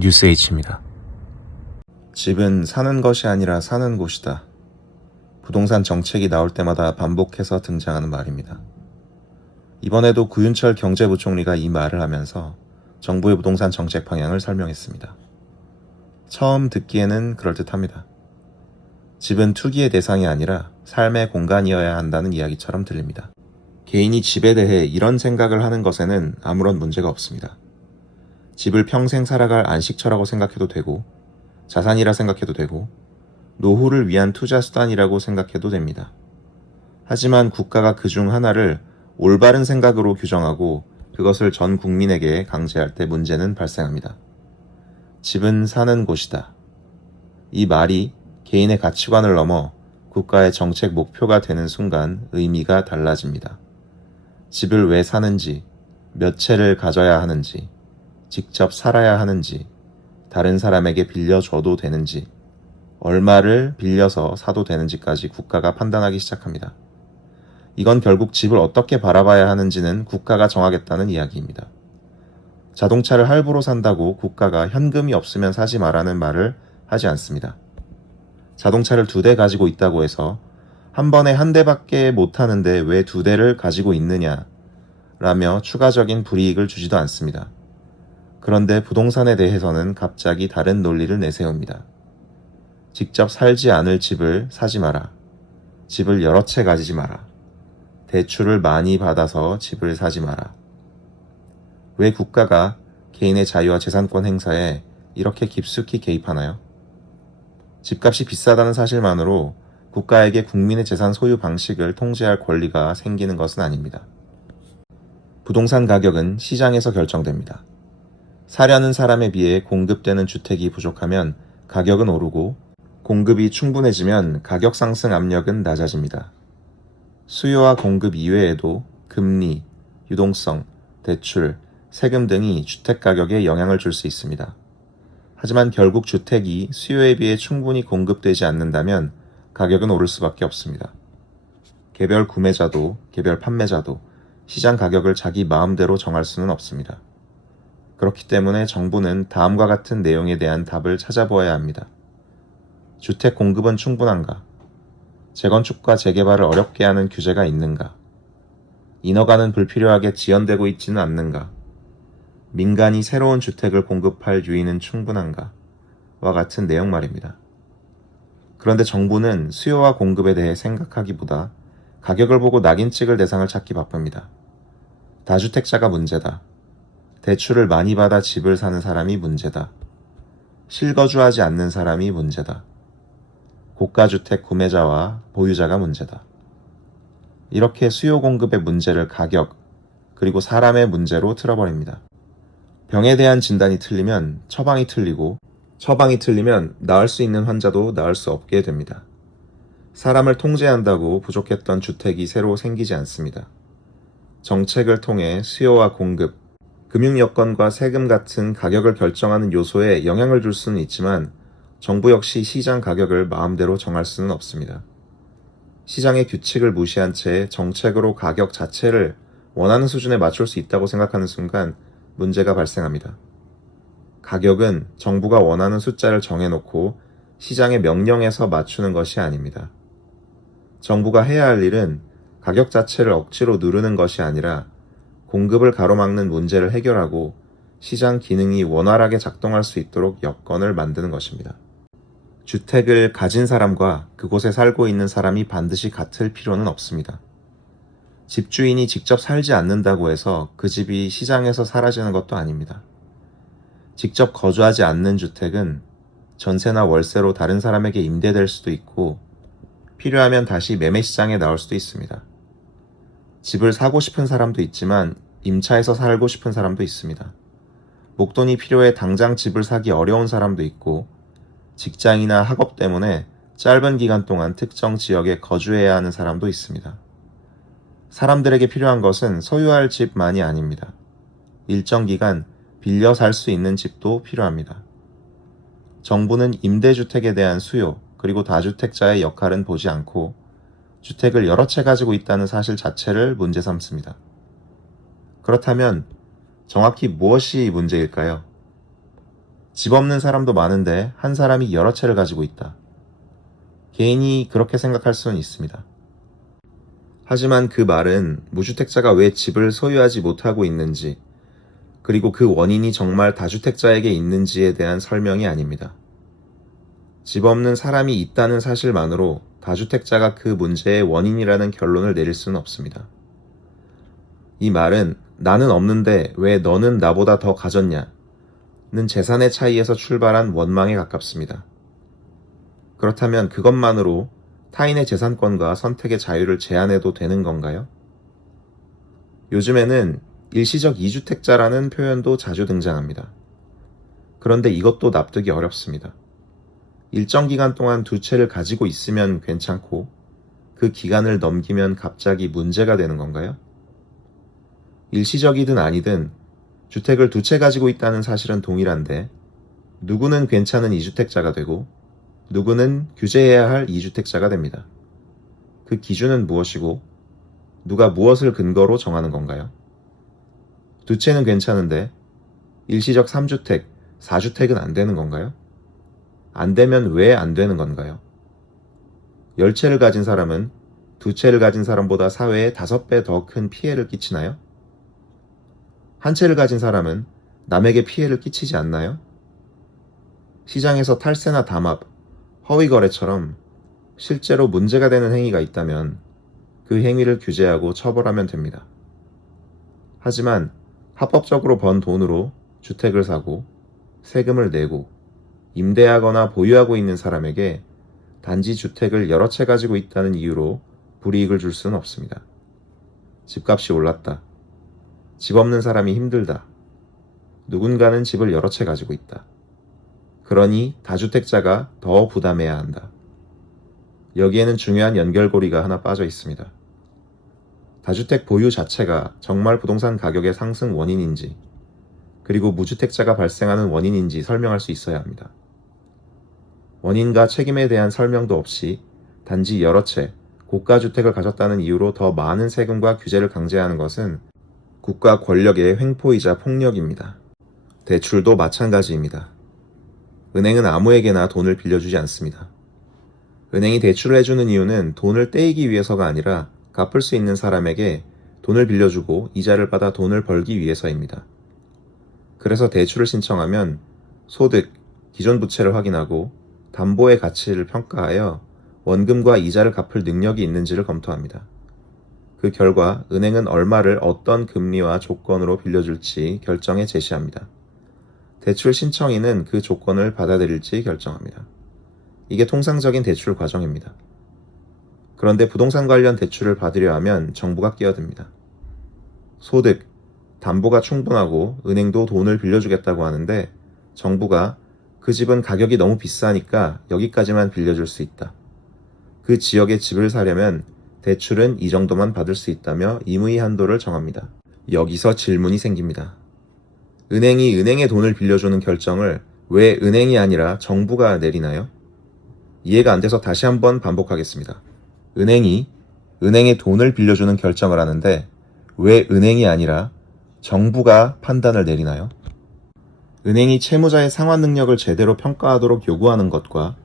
뉴스H입니다. 집은 사는 것이 아니라 사는 곳이다. 부동산 정책이 나올 때마다 반복해서 등장하는 말입니다. 이번에도 구윤철 경제부총리가 이 말을 하면서 정부의 부동산 정책 방향을 설명했습니다. 처음 듣기에는 그럴듯합니다. 집은 투기의 대상이 아니라 삶의 공간이어야 한다는 이야기처럼 들립니다. 개인이 집에 대해 이런 생각을 하는 것에는 아무런 문제가 없습니다. 집을 평생 살아갈 안식처라고 생각해도 되고, 자산이라 생각해도 되고, 노후를 위한 투자 수단이라고 생각해도 됩니다. 하지만 국가가 그중 하나를 올바른 생각으로 규정하고 그것을 전 국민에게 강제할 때 문제는 발생합니다. 집은 사는 곳이다. 이 말이 개인의 가치관을 넘어 국가의 정책 목표가 되는 순간 의미가 달라집니다. 집을 왜 사는지, 몇 채를 가져야 하는지, 직접 살아야 하는지, 다른 사람에게 빌려줘도 되는지, 얼마를 빌려서 사도 되는지까지 국가가 판단하기 시작합니다. 이건 결국 집을 어떻게 바라봐야 하는지는 국가가 정하겠다는 이야기입니다. 자동차를 할부로 산다고 국가가 현금이 없으면 사지 마라는 말을 하지 않습니다. 자동차를 2대 가지고 있다고 해서 한 번에 1대밖에 못 하는데 왜 2대를 가지고 있느냐 라며 추가적인 불이익을 주지도 않습니다. 그런데 부동산에 대해서는 갑자기 다른 논리를 내세웁니다. 직접 살지 않을 집을 사지 마라. 집을 여러 채 가지지 마라. 대출을 많이 받아서 집을 사지 마라. 왜 국가가 개인의 자유와 재산권 행사에 이렇게 깊숙이 개입하나요? 집값이 비싸다는 사실만으로 국가에게 국민의 재산 소유 방식을 통제할 권리가 생기는 것은 아닙니다. 부동산 가격은 시장에서 결정됩니다. 사려는 사람에 비해 공급되는 주택이 부족하면 가격은 오르고, 공급이 충분해지면 가격 상승 압력은 낮아집니다. 수요와 공급 이외에도 금리, 유동성, 대출, 세금 등이 주택 가격에 영향을 줄 수 있습니다. 하지만 결국 주택이 수요에 비해 충분히 공급되지 않는다면 가격은 오를 수밖에 없습니다. 개별 구매자도 개별 판매자도 시장 가격을 자기 마음대로 정할 수는 없습니다. 그렇기 때문에 정부는 다음과 같은 내용에 대한 답을 찾아보아야 합니다. 주택 공급은 충분한가? 재건축과 재개발을 어렵게 하는 규제가 있는가? 인허가는 불필요하게 지연되고 있지는 않는가? 민간이 새로운 주택을 공급할 유인은 충분한가? 와 같은 내용 말입니다. 그런데 정부는 수요와 공급에 대해 생각하기보다 가격을 보고 낙인 찍을 대상을 찾기 바쁩니다. 다주택자가 문제다. 대출을 많이 받아 집을 사는 사람이 문제다. 실거주하지 않는 사람이 문제다. 고가주택 구매자와 보유자가 문제다. 이렇게 수요 공급의 문제를 가격, 그리고 사람의 문제로 틀어버립니다. 병에 대한 진단이 틀리면 처방이 틀리고, 처방이 틀리면 나을 수 있는 환자도 나을 수 없게 됩니다. 사람을 통제한다고 부족했던 주택이 새로 생기지 않습니다. 정책을 통해 수요와 공급, 금융 여건과 세금 같은 가격을 결정하는 요소에 영향을 줄 수는 있지만 정부 역시 시장 가격을 마음대로 정할 수는 없습니다. 시장의 규칙을 무시한 채 정책으로 가격 자체를 원하는 수준에 맞출 수 있다고 생각하는 순간 문제가 발생합니다. 가격은 정부가 원하는 숫자를 정해놓고 시장의 명령에서 맞추는 것이 아닙니다. 정부가 해야 할 일은 가격 자체를 억지로 누르는 것이 아니라 공급을 가로막는 문제를 해결하고 시장 기능이 원활하게 작동할 수 있도록 여건을 만드는 것입니다. 주택을 가진 사람과 그곳에 살고 있는 사람이 반드시 같을 필요는 없습니다. 집주인이 직접 살지 않는다고 해서 그 집이 시장에서 사라지는 것도 아닙니다. 직접 거주하지 않는 주택은 전세나 월세로 다른 사람에게 임대될 수도 있고, 필요하면 다시 매매시장에 나올 수도 있습니다. 집을 사고 싶은 사람도 있지만 임차해서 살고 싶은 사람도 있습니다. 목돈이 필요해 당장 집을 사기 어려운 사람도 있고, 직장이나 학업 때문에 짧은 기간 동안 특정 지역에 거주해야 하는 사람도 있습니다. 사람들에게 필요한 것은 소유할 집만이 아닙니다. 일정 기간 빌려 살 수 있는 집도 필요합니다. 정부는 임대주택에 대한 수요, 그리고 다주택자의 역할은 보지 않고 주택을 여러 채 가지고 있다는 사실 자체를 문제 삼습니다. 그렇다면 정확히 무엇이 문제일까요? 집 없는 사람도 많은데 한 사람이 여러 채를 가지고 있다. 개인이 그렇게 생각할 수는 있습니다. 하지만 그 말은 무주택자가 왜 집을 소유하지 못하고 있는지, 그리고 그 원인이 정말 다주택자에게 있는지에 대한 설명이 아닙니다. 집 없는 사람이 있다는 사실만으로 다주택자가 그 문제의 원인이라는 결론을 내릴 수는 없습니다. 이 말은 나는 없는데 왜 너는 나보다 더 가졌냐? 는 재산의 차이에서 출발한 원망에 가깝습니다. 그렇다면 그것만으로 타인의 재산권과 선택의 자유를 제한해도 되는 건가요? 요즘에는 일시적 2주택자라는 표현도 자주 등장합니다. 그런데 이것도 납득이 어렵습니다. 일정 기간 동안 두 채를 가지고 있으면 괜찮고 그 기간을 넘기면 갑자기 문제가 되는 건가요? 일시적이든 아니든 주택을 두 채 가지고 있다는 사실은 동일한데 누구는 괜찮은 2주택자가 되고 누구는 규제해야 할 2주택자가 됩니다. 그 기준은 무엇이고 누가 무엇을 근거로 정하는 건가요? 두 채는 괜찮은데 일시적 3주택, 4주택은 안 되는 건가요? 안 되면 왜 안 되는 건가요? 10채를 가진 사람은 두 채를 가진 사람보다 사회에 5배 더 큰 피해를 끼치나요? 한 채를 가진 사람은 남에게 피해를 끼치지 않나요? 시장에서 탈세나 담합, 허위 거래처럼 실제로 문제가 되는 행위가 있다면 그 행위를 규제하고 처벌하면 됩니다. 하지만 합법적으로 번 돈으로 주택을 사고 세금을 내고 임대하거나 보유하고 있는 사람에게 단지 주택을 여러 채 가지고 있다는 이유로 불이익을 줄 수는 없습니다. 집값이 올랐다. 집 없는 사람이 힘들다. 누군가는 집을 여러 채 가지고 있다. 그러니 다주택자가 더 부담해야 한다. 여기에는 중요한 연결고리가 하나 빠져 있습니다. 다주택 보유 자체가 정말 부동산 가격의 상승 원인인지, 그리고 무주택자가 발생하는 원인인지 설명할 수 있어야 합니다. 원인과 책임에 대한 설명도 없이 단지 여러 채, 고가주택을 가졌다는 이유로 더 많은 세금과 규제를 강제하는 것은 국가 권력의 횡포이자 폭력입니다. 대출도 마찬가지입니다. 은행은 아무에게나 돈을 빌려주지 않습니다. 은행이 대출을 해주는 이유는 돈을 떼이기 위해서가 아니라 갚을 수 있는 사람에게 돈을 빌려주고 이자를 받아 돈을 벌기 위해서입니다. 그래서 대출을 신청하면 소득, 기존 부채를 확인하고 담보의 가치를 평가하여 원금과 이자를 갚을 능력이 있는지를 검토합니다. 그 결과 은행은 얼마를 어떤 금리와 조건으로 빌려줄지 결정해 제시합니다. 대출 신청인은 그 조건을 받아들일지 결정합니다. 이게 통상적인 대출 과정입니다. 그런데 부동산 관련 대출을 받으려 하면 정부가 끼어듭니다. 소득, 담보가 충분하고 은행도 돈을 빌려주겠다고 하는데 정부가 그 집은 가격이 너무 비싸니까 여기까지만 빌려줄 수 있다. 그 지역에 집을 사려면 대출은 이 정도만 받을 수 있다며 임의 한도를 정합니다. 여기서 질문이 생깁니다. 은행이 은행에 돈을 빌려주는 결정을 왜 은행이 아니라 정부가 내리나요? 이해가 안 돼서 다시 한번 반복하겠습니다. 은행이 은행에 돈을 빌려주는 결정을 하는데 왜 은행이 아니라 정부가 판단을 내리나요? 은행이 채무자의 상환 능력을 제대로 평가하도록 요구하는 것과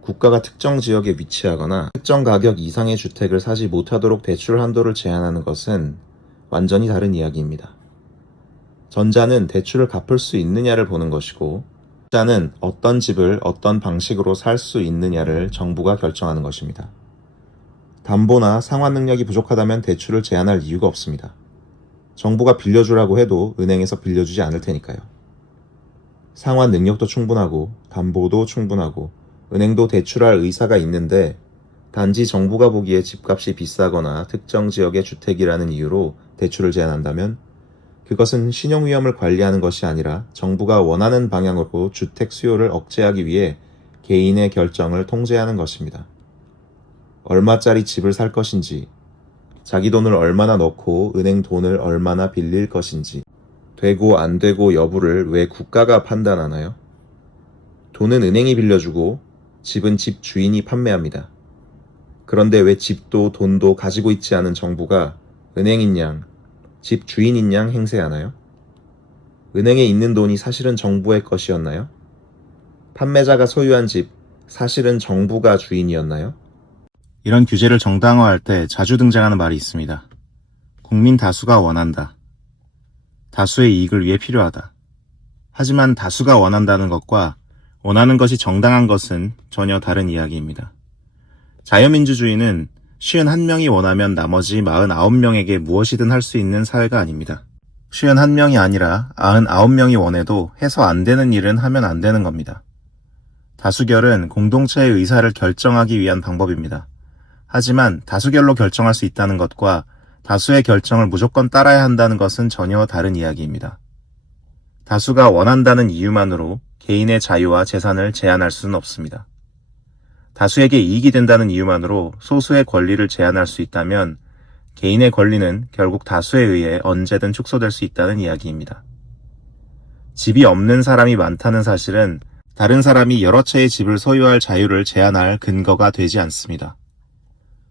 국가가 특정 지역에 위치하거나 특정 가격 이상의 주택을 사지 못하도록 대출 한도를 제한하는 것은 완전히 다른 이야기입니다. 전자는 대출을 갚을 수 있느냐를 보는 것이고, 후자는 어떤 집을 어떤 방식으로 살 수 있느냐를 정부가 결정하는 것입니다. 담보나 상환 능력이 부족하다면 대출을 제한할 이유가 없습니다. 정부가 빌려주라고 해도 은행에서 빌려주지 않을 테니까요. 상환 능력도 충분하고 담보도 충분하고 은행도 대출할 의사가 있는데 단지 정부가 보기에 집값이 비싸거나 특정 지역의 주택이라는 이유로 대출을 제한한다면 그것은 신용 위험을 관리하는 것이 아니라 정부가 원하는 방향으로 주택 수요를 억제하기 위해 개인의 결정을 통제하는 것입니다. 얼마짜리 집을 살 것인지, 자기 돈을 얼마나 넣고 은행 돈을 얼마나 빌릴 것인지, 되고 안 되고 여부를 왜 국가가 판단하나요? 돈은 은행이 빌려주고 집은 집 주인이 판매합니다. 그런데 왜 집도 돈도 가지고 있지 않은 정부가 은행인 양, 집 주인인 양 행세하나요? 은행에 있는 돈이 사실은 정부의 것이었나요? 판매자가 소유한 집, 사실은 정부가 주인이었나요? 이런 규제를 정당화할 때 자주 등장하는 말이 있습니다. 국민 다수가 원한다. 다수의 이익을 위해 필요하다. 하지만 다수가 원한다는 것과 원하는 것이 정당한 것은 전혀 다른 이야기입니다. 자유민주주의는 51명이 원하면 나머지 49명에게 무엇이든 할 수 있는 사회가 아닙니다. 51명이 아니라 99명이 원해도 해서 안 되는 일은 하면 안 되는 겁니다. 다수결은 공동체의 의사를 결정하기 위한 방법입니다. 하지만 다수결로 결정할 수 있다는 것과 다수의 결정을 무조건 따라야 한다는 것은 전혀 다른 이야기입니다. 다수가 원한다는 이유만으로 개인의 자유와 재산을 제한할 수는 없습니다. 다수에게 이익이 된다는 이유만으로 소수의 권리를 제한할 수 있다면 개인의 권리는 결국 다수에 의해 언제든 축소될 수 있다는 이야기입니다. 집이 없는 사람이 많다는 사실은 다른 사람이 여러 채의 집을 소유할 자유를 제한할 근거가 되지 않습니다.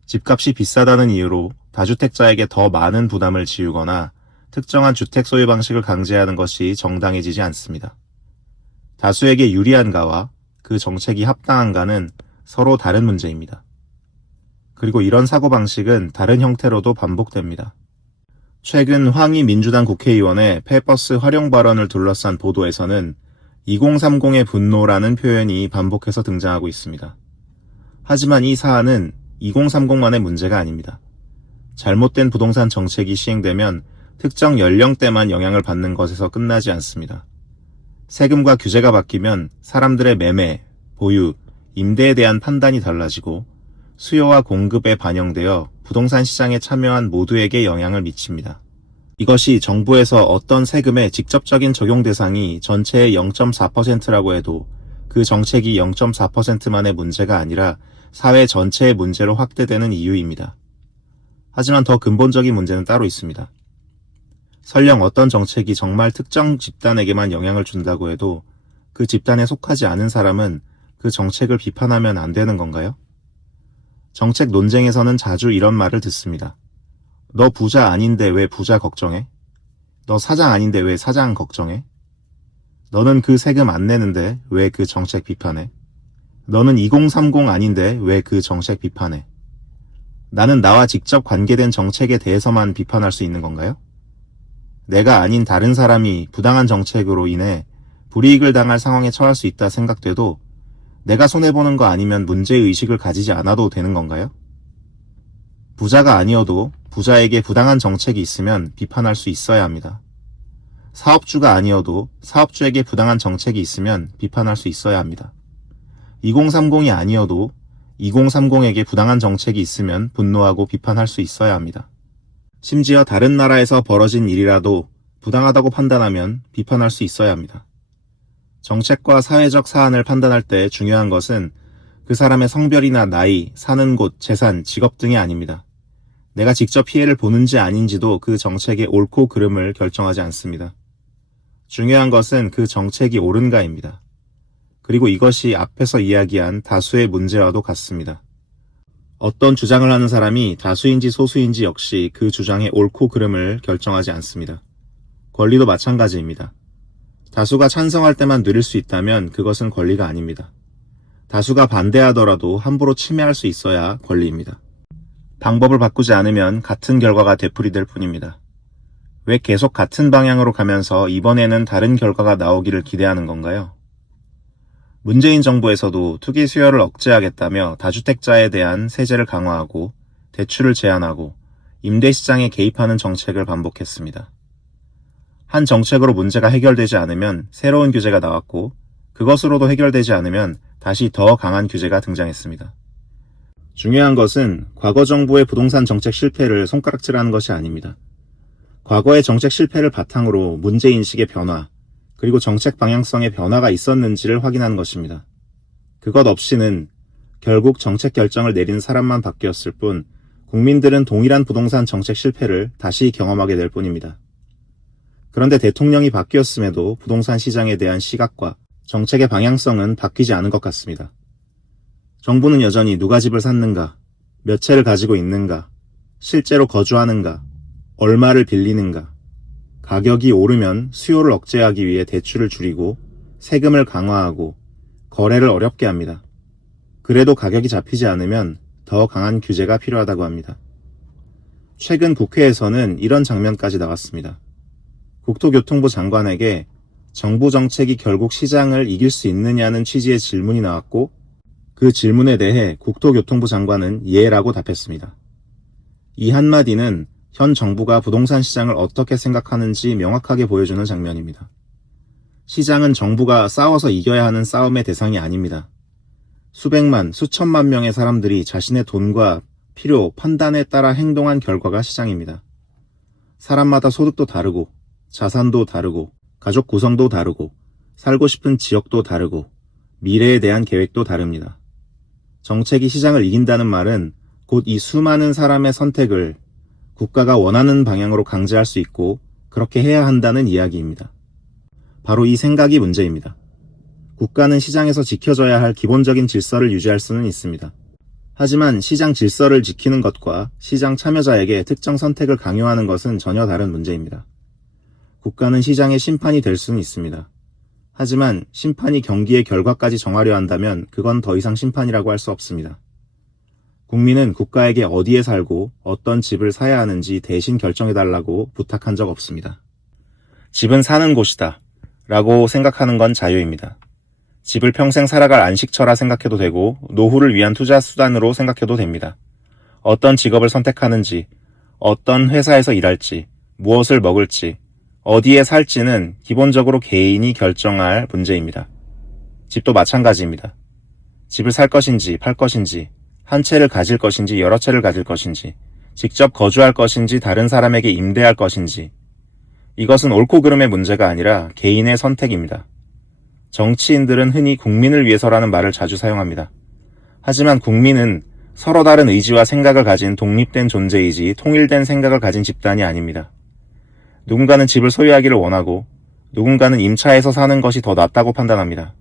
집값이 비싸다는 이유로 다주택자에게 더 많은 부담을 지우거나 특정한 주택 소유 방식을 강제하는 것이 정당해지지 않습니다. 다수에게 유리한가와 그 정책이 합당한가는 서로 다른 문제입니다. 그리고 이런 사고방식은 다른 형태로도 반복됩니다. 최근 황희 민주당 국회의원의 폐버스 활용 발언을 둘러싼 보도에서는 2030의 분노라는 표현이 반복해서 등장하고 있습니다. 하지만 이 사안은 2030만의 문제가 아닙니다. 잘못된 부동산 정책이 시행되면 특정 연령대만 영향을 받는 것에서 끝나지 않습니다. 세금과 규제가 바뀌면 사람들의 매매, 보유, 임대에 대한 판단이 달라지고 수요와 공급에 반영되어 부동산 시장에 참여한 모두에게 영향을 미칩니다. 이것이 정부에서 어떤 세금의 직접적인 적용 대상이 전체의 0.4%라고 해도 그 정책이 0.4%만의 문제가 아니라 사회 전체의 문제로 확대되는 이유입니다. 하지만 더 근본적인 문제는 따로 있습니다. 설령 어떤 정책이 정말 특정 집단에게만 영향을 준다고 해도 그 집단에 속하지 않은 사람은 그 정책을 비판하면 안 되는 건가요? 정책 논쟁에서는 자주 이런 말을 듣습니다. 너 부자 아닌데 왜 부자 걱정해? 너 사장 아닌데 왜 사장 걱정해? 너는 그 세금 안 내는데 왜 그 정책 비판해? 너는 2030 아닌데 왜 그 정책 비판해? 나는 나와 직접 관계된 정책에 대해서만 비판할 수 있는 건가요? 내가 아닌 다른 사람이 부당한 정책으로 인해 불이익을 당할 상황에 처할 수 있다 생각돼도 내가 손해보는 거 아니면 문제의식을 가지지 않아도 되는 건가요? 부자가 아니어도 부자에게 부당한 정책이 있으면 비판할 수 있어야 합니다. 사업주가 아니어도 사업주에게 부당한 정책이 있으면 비판할 수 있어야 합니다. 2030이 아니어도 2030에게 부당한 정책이 있으면 분노하고 비판할 수 있어야 합니다. 심지어 다른 나라에서 벌어진 일이라도 부당하다고 판단하면 비판할 수 있어야 합니다. 정책과 사회적 사안을 판단할 때 중요한 것은 그 사람의 성별이나 나이, 사는 곳, 재산, 직업 등이 아닙니다. 내가 직접 피해를 보는지 아닌지도 그 정책의 옳고 그름을 결정하지 않습니다. 중요한 것은 그 정책이 옳은가입니다. 그리고 이것이 앞에서 이야기한 다수의 문제와도 같습니다. 어떤 주장을 하는 사람이 다수인지 소수인지 역시 그 주장의 옳고 그름을 결정하지 않습니다. 권리도 마찬가지입니다. 다수가 찬성할 때만 누릴 수 있다면 그것은 권리가 아닙니다. 다수가 반대하더라도 함부로 침해할 수 있어야 권리입니다. 방법을 바꾸지 않으면 같은 결과가 되풀이될 뿐입니다. 왜 계속 같은 방향으로 가면서 이번에는 다른 결과가 나오기를 기대하는 건가요? 문재인 정부에서도 투기 수요를 억제하겠다며 다주택자에 대한 세제를 강화하고 대출을 제한하고 임대시장에 개입하는 정책을 반복했습니다. 한 정책으로 문제가 해결되지 않으면 새로운 규제가 나왔고 그것으로도 해결되지 않으면 다시 더 강한 규제가 등장했습니다. 중요한 것은 과거 정부의 부동산 정책 실패를 손가락질하는 것이 아닙니다. 과거의 정책 실패를 바탕으로 문제인식의 변화, 그리고 정책 방향성의 변화가 있었는지를 확인하는 것입니다. 그것 없이는 결국 정책 결정을 내린 사람만 바뀌었을 뿐 국민들은 동일한 부동산 정책 실패를 다시 경험하게 될 뿐입니다. 그런데 대통령이 바뀌었음에도 부동산 시장에 대한 시각과 정책의 방향성은 바뀌지 않은 것 같습니다. 정부는 여전히 누가 집을 샀는가, 몇 채를 가지고 있는가, 실제로 거주하는가, 얼마를 빌리는가, 가격이 오르면 수요를 억제하기 위해 대출을 줄이고 세금을 강화하고 거래를 어렵게 합니다. 그래도 가격이 잡히지 않으면 더 강한 규제가 필요하다고 합니다. 최근 국회에서는 이런 장면까지 나왔습니다. 국토교통부 장관에게 정부 정책이 결국 시장을 이길 수 있느냐는 취지의 질문이 나왔고 그 질문에 대해 국토교통부 장관은 예라고 답했습니다. 이 한마디는 현 정부가 부동산 시장을 어떻게 생각하는지 명확하게 보여주는 장면입니다. 시장은 정부가 싸워서 이겨야 하는 싸움의 대상이 아닙니다. 수백만, 수천만 명의 사람들이 자신의 돈과 필요, 판단에 따라 행동한 결과가 시장입니다. 사람마다 소득도 다르고, 자산도 다르고, 가족 구성도 다르고, 살고 싶은 지역도 다르고, 미래에 대한 계획도 다릅니다. 정책이 시장을 이긴다는 말은 곧 이 수많은 사람의 선택을 국가가 원하는 방향으로 강제할 수 있고 그렇게 해야 한다는 이야기입니다. 바로 이 생각이 문제입니다. 국가는 시장에서 지켜져야 할 기본적인 질서를 유지할 수는 있습니다. 하지만 시장 질서를 지키는 것과 시장 참여자에게 특정 선택을 강요하는 것은 전혀 다른 문제입니다. 국가는 시장의 심판이 될 수는 있습니다. 하지만 심판이 경기의 결과까지 정하려 한다면 그건 더 이상 심판이라고 할 수 없습니다. 국민은 국가에게 어디에 살고 어떤 집을 사야 하는지 대신 결정해달라고 부탁한 적 없습니다. 집은 사는 곳이다 라고 생각하는 건 자유입니다. 집을 평생 살아갈 안식처라 생각해도 되고 노후를 위한 투자 수단으로 생각해도 됩니다. 어떤 직업을 선택하는지, 어떤 회사에서 일할지, 무엇을 먹을지, 어디에 살지는 기본적으로 개인이 결정할 문제입니다. 집도 마찬가지입니다. 집을 살 것인지 팔 것인지, 한 채를 가질 것인지 여러 채를 가질 것인지, 직접 거주할 것인지 다른 사람에게 임대할 것인지, 이것은 옳고 그름의 문제가 아니라 개인의 선택입니다. 정치인들은 흔히 국민을 위해서라는 말을 자주 사용합니다. 하지만 국민은 서로 다른 의지와 생각을 가진 독립된 존재이지 통일된 생각을 가진 집단이 아닙니다. 누군가는 집을 소유하기를 원하고 누군가는 임차해서 사는 것이 더 낫다고 판단합니다.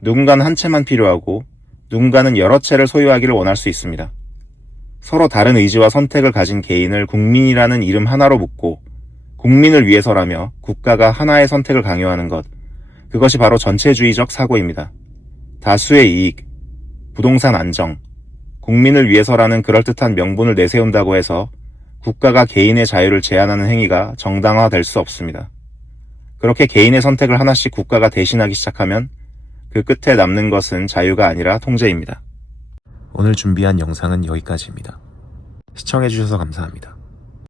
누군가는 한 채만 필요하고 누군가는 여러 채를 소유하기를 원할 수 있습니다. 서로 다른 의지와 선택을 가진 개인을 국민이라는 이름 하나로 묶고 국민을 위해서라며 국가가 하나의 선택을 강요하는 것, 그것이 바로 전체주의적 사고입니다. 다수의 이익, 부동산 안정, 국민을 위해서라는 그럴듯한 명분을 내세운다고 해서 국가가 개인의 자유를 제한하는 행위가 정당화될 수 없습니다. 그렇게 개인의 선택을 하나씩 국가가 대신하기 시작하면 그 끝에 남는 것은 자유가 아니라 통제입니다. 오늘 준비한 영상은 여기까지입니다. 시청해주셔서 감사합니다.